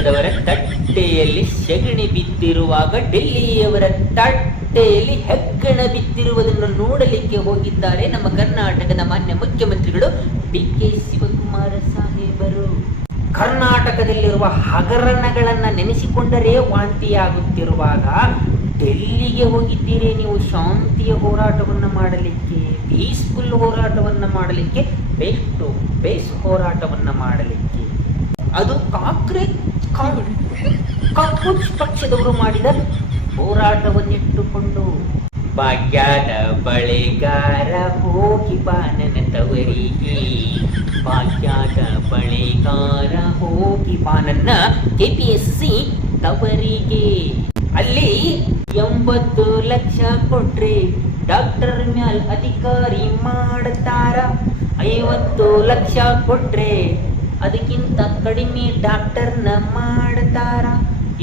ಕರ್ನಾಟಕದವರ ತಟ್ಟೆಯಲ್ಲಿ ಸೆಗಣಿ ಬಿದ್ದಿರುವಾಗ ಡೆಲ್ಲಿಯವರ ತಟ್ಟೆಯಲ್ಲಿ ಹೆಗ್ಗಣ ಬಿದ್ದಿರುವುದನ್ನು ನೋಡಲಿಕ್ಕೆ ಹೋಗಿದ್ದಾರೆ ನಮ್ಮ ಕರ್ನಾಟಕದ ಮಾನ್ಯ ಮುಖ್ಯಮಂತ್ರಿಗಳು ಡಿ.ಕೆ. ಶಿವಕುಮಾರ ಸಾಹೇಬರು. ಕರ್ನಾಟಕದಲ್ಲಿರುವ ಹಗರಣಗಳನ್ನ ನೆನೆಸಿಕೊಂಡರೆ ವಾಂತಿಯಾಗುತ್ತಿರುವಾಗ ಡೆಲ್ಲಿಗೆ ಹೋಗಿದ್ದೀರಿ ನೀವು ಶಾಂತಿಯ ಹೋರಾಟವನ್ನ ಮಾಡಲಿಕ್ಕೆ, ಪೀಸ್ಫುಲ್ ಹೋರಾಟವನ್ನ ಮಾಡಲಿಕ್ಕೆ, ಬೇಸ್ ಟು ಬೇಸ್ ಹೋರಾಟವನ್ನ ಮಾಡಲಿಕ್ಕೆ. ಅದು ಕಾಂಗ್ರೆಸ್ ಪಕ್ಷದವರು ಮಾಡಿದ ಹೋರಾಟವನ್ನಿಟ್ಟುಕೊಂಡು ಭಾಗ್ಯದ ಬಳೆಗಾರ ಹೋಗಿ ಬಾನನ ತವರಿಗೆ, ಭಾಗ್ಯದ ಬಳೆಗಾರ ಹೋಗಿ ಬಾನನ್ನ ಕೆಪಿಎಸ್ಸಿ ತವರಿಗೆ. ಅಲ್ಲಿ 80 ಲಕ್ಷ ಕೊಟ್ರೆ ಡಾಕ್ಟರ್ ಮ್ಯಾಲ್ ಅಧಿಕಾರಿ ಮಾಡ್ತಾರ, 50 ಲಕ್ಷ ಕೊಟ್ರೆ ಅದಕ್ಕಿಂತ ಕಡಿಮೆ ಡಾಕ್ಟರ್ನ ಮಾಡ್ತಾರ,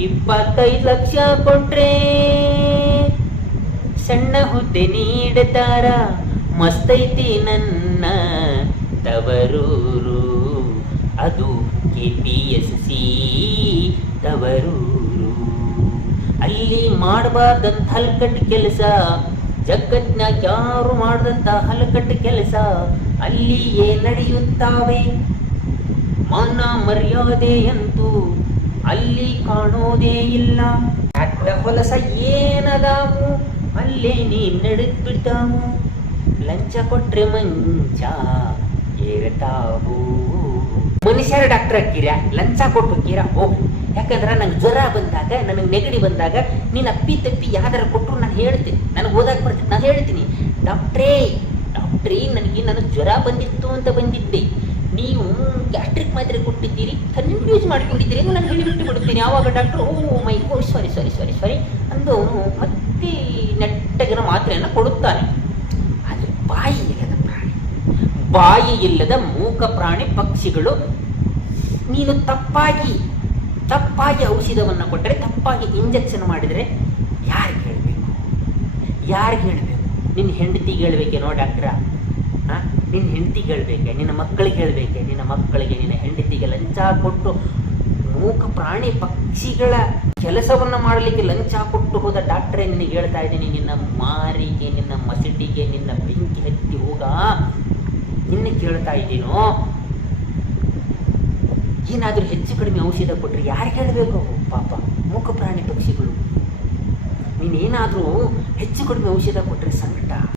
25 ಲಕ್ಷ ಕೊಟ್ರೆ ಸಣ್ಣ ಹುದ್ದೆ ನೀಡ್ತಾರ. ಮಸ್ತೈತಿ ನನ್ನ ತವರೂರು, ಅದು ಕೆಪಿಎಸ್ಸಿ ತವರೂರು. ಅಲ್ಲಿ ಮಾಡಬಾರ್ದಂತ ಹಲ್ಕಟ್ಟು ಕೆಲಸ, ಜಗತ್ನಾಗ ಯಾರು ಮಾಡದಂತ ಹಲ್ಕಟ್ಟು ಕೆಲಸ ಅಲ್ಲಿಯೇ ನಡೆಯುತ್ತಾವೆ. ಮಾನ ಮರ್ಯಾದೆಯಂತೂ ಅಲ್ಲಿ ಕಾಣೋದೇ ಇಲ್ಲ. ಅಡ್ಡ ಹೊಲಸ ಏನದಾವು ಅಲ್ಲೇ ನೀ ನಡೆದ್ ಬಿಡ್ತಾವು. ಲಂಚ ಕೊಟ್ರೆ ಮಂಚ ಏರ್ತಾವು. ಮನುಷ್ಯರ ಡಾಕ್ಟರ್ ಹಾಕಿರ, ಲಂಚ ಕೊಟ್ಟು ಹೋಗಿರ ಹೋಗಿ. ಯಾಕಂದ್ರೆ ನಂಗೆ ಜ್ವರ ಬಂದಾಗ, ನನಗೆ ನೆಗಡಿ ಬಂದಾಗ ನೀನು ಅಪ್ಪಿ ತಪ್ಪಿ ಯಾವ್ದಾರ ಕೊಟ್ಟರು ನಾನು ಹೇಳ್ತೀನಿ, ನನಗೆ ಓದಾಕ್ ಬರ್ತೀನಿ, ನಾನು ಹೇಳ್ತೀನಿ ಡಾಕ್ಟ್ರೇ ನನಗೆ ಜ್ವರ ಬಂದಿತ್ತು ಅಂತ ಬಂದಿದ್ದೆ, ನೀವು ಗ್ಯಾಸ್ಟ್ರಿಕ್ ಮಾತ್ರೆ ಕೊಟ್ಟಿದ್ದೀರಿ, ಕನ್ಫ್ಯೂಸ್ ಮಾಡಿಕೊಂಡಿದ್ದೀರಿ ಎಂದು ನಾನು ಹೇಳಿಬಿಟ್ಟು ಬಿಡುತ್ತೇನೆ. ಆವಾಗ ಡಾಕ್ಟ್ರು ಮೈ ಸಾರಿ ಅಂದು ಅವನು ಮತ್ತೆ ನೆಟ್ಟಗಿನ ಮಾತ್ರೆಯನ್ನು ಕೊಡುತ್ತಾನೆ. ಅದು ಬಾಯಿ ಇಲ್ಲದ ಪ್ರಾಣಿ, ಬಾಯಿ ಇಲ್ಲದ ಮೂಕ ಪ್ರಾಣಿ ಪಕ್ಷಿಗಳು. ನೀನು ತಪ್ಪಾಗಿ ಔಷಧವನ್ನು ಕೊಟ್ಟರೆ, ತಪ್ಪಾಗಿ ಇಂಜೆಕ್ಷನ್ ಮಾಡಿದರೆ ಯಾರಿಗೆ ಹೇಳಬೇಕು? ನಿನ್ನ ಹೆಂಡತಿಗೆ ಹೇಳ್ಬೇಕೇನೋ ಡಾಕ್ಟ್ರ? ನಿನ್ನ ಹೆಂಡತಿಗೆ ಹೇಳ್ಬೇಕೆ, ನಿನ್ನ ಮಕ್ಕಳಿಗೆ ಹೇಳ್ಬೇಕೆ? ನಿನ್ನ ಮಕ್ಕಳಿಗೆ, ನಿನ್ನ ಹೆಂಡತಿಗೆ ಲಂಚ ಕೊಟ್ಟು ಮೂಕ ಪ್ರಾಣಿ ಪಕ್ಷಿಗಳ ಕೆಲಸವನ್ನ ಮಾಡಲಿಕ್ಕೆ ಲಂಚ ಕೊಟ್ಟು ಹೋದ ಡಾಕ್ಟ್ರೇ ನಿನಗೆ ಹೇಳ್ತಾ ಇದ್ದೀನಿ, ನಿನ್ನ ಮಾರಿಗೆ, ನಿನ್ನ ಮಸಟಿಗೆ, ನಿನ್ನ ಬೆಂಕಿ ಹತ್ತಿ ಹೋಗ, ನಿನ್ನ ಕೇಳ್ತಾ ಇದ್ದೀನೋ. ಏನಾದರೂ ಹೆಚ್ಚು ಕಡಿಮೆ ಔಷಧ ಕೊಟ್ಟರೆ ಯಾರಿಗೆ ಹೇಳಬೇಕು? ಪಾಪ ಮೂಕ ಪ್ರಾಣಿ ಪಕ್ಷಿಗಳು. ನೀನೇನಾದರೂ ಹೆಚ್ಚು ಕಡಿಮೆ ಔಷಧ ಕೊಟ್ಟರೆ ಸಂಕಟ.